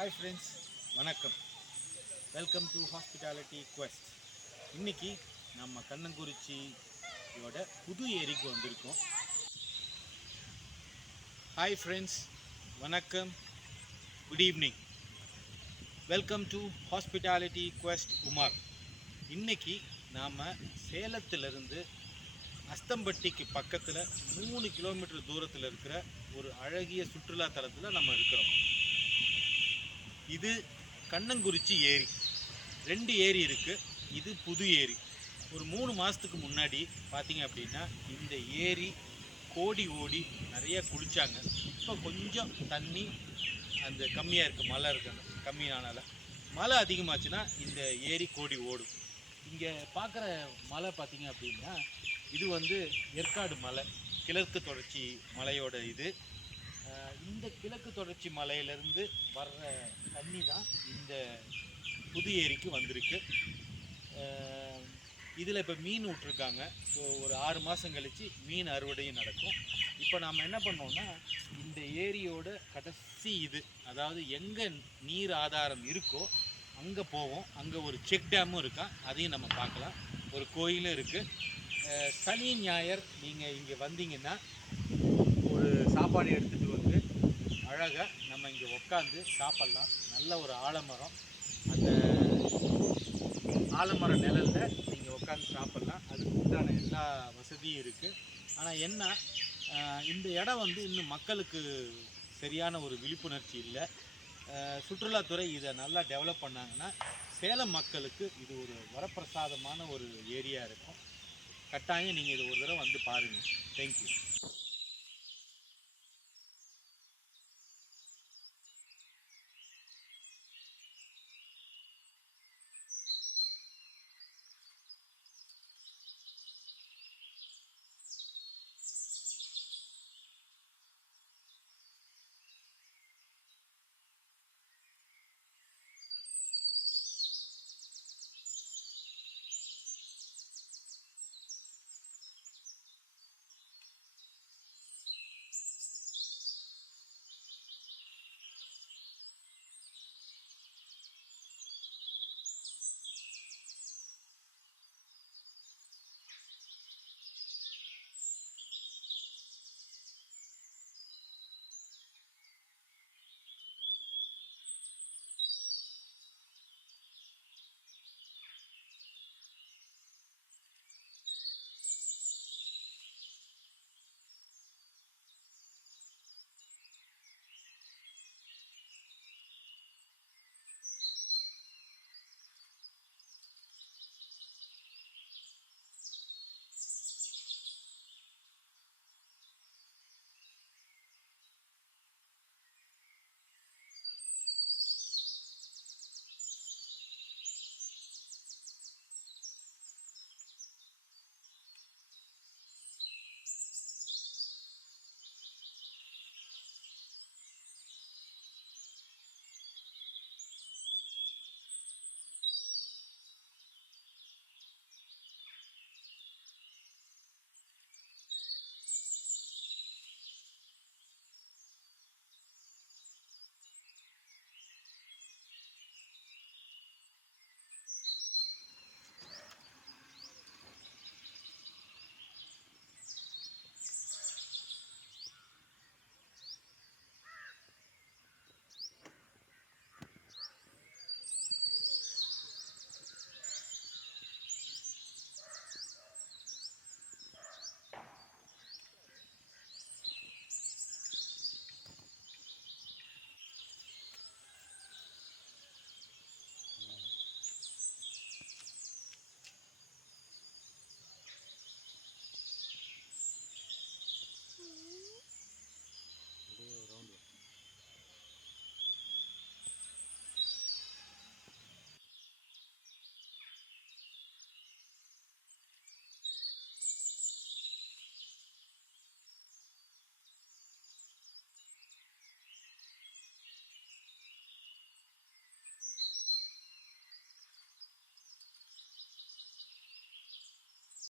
Hi friends, வணக்கம். Welcome to hospitality quest. இன்றைக்கி நம்ம கண்ணங்குறிச்சியோட புது ஏரிக்கு வந்திருக்கோம். ஹாய் ஃப்ரெண்ட்ஸ், வணக்கம், good evening. Welcome to hospitality quest Umar. இன்றைக்கி நாம் சேலத்திலிருந்து அஸ்தம்பட்டிக்கு பக்கத்தில் 3 கிலோமீட்டர் தூரத்தில் இருக்கிற ஒரு அழகிய சுற்றுலா தலத்தில் நம்ம இருக்கிறோம். இது கண்ணங்குறிச்சி ஏரி. 2 ஏரி இருக்குது. இது புது ஏரி. ஒரு 3 மாதத்துக்கு முன்னாடி பார்த்தீங்க அப்படின்னா இந்த ஏரி கோடி ஓடி நிறைய குளித்தாங்க. இப்போ கொஞ்சம் தண்ணி அந்த கம்மியாக இருக்குது. மழை இருக்கணும், கம்மியானால. மழை அதிகமாச்சுன்னா இந்த ஏரி கோடி ஓடும். இங்கே பார்க்குற மலை பார்த்தீங்க அப்படின்னா இது ஏற்காடு மலை, கிழக்கு தொடர்ச்சி மலையோட இது. இந்த கிழக்கு தொடர்ச்சி மலையிலேருந்து வர்ற தண்ணி தான் இந்த புது ஏரிக்கு வந்திருக்கு. இதில் இப்போ மீன் விட்ருக்காங்க. ஸோ ஒரு 6 மாதம் கழித்து மீன் அறுவடையும் நடக்கும். இப்போ நாம் என்ன பண்ணோம்னா இந்த ஏரியோட கடைசி இது, அதாவது எங்கே நீர் ஆதாரம் இருக்கோ அங்கே போவோம். அங்கே ஒரு செக் டேமும் இருக்கா, அதையும் நம்ம பார்க்கலாம். ஒரு கோயிலும் இருக்குது. சனி ஞாயிறு நீங்கள் இங்கே வந்தீங்கன்னா ஒரு சாப்பாடு எடுத்துகிட்டு வந்து அழகாக நம்ம இங்கே உட்காந்து சாப்பிட்லாம். நல்ல ஒரு ஆலமரம், அந்த ஆலமர நிழலில் நீங்கள் உட்காந்து சாப்பிட்லாம். அதுக்கு உண்டான எல்லா வசதியும் இருக்குது. ஆனால் என்ன, இந்த இடம் இன்னும் மக்களுக்கு சரியான ஒரு விழிப்புணர்ச்சி இல்லை. சுற்றுலாத்துறை இதை நல்லா டெவலப் பண்ணாங்கன்னா சேலம் மக்களுக்கு இது ஒரு வரப்பிரசாதமான ஒரு ஏரியா இருக்கும். கட்டாயம் நீங்கள் இதை ஒரு தடவை வந்து பாருங்கள். தேங்க்யூ.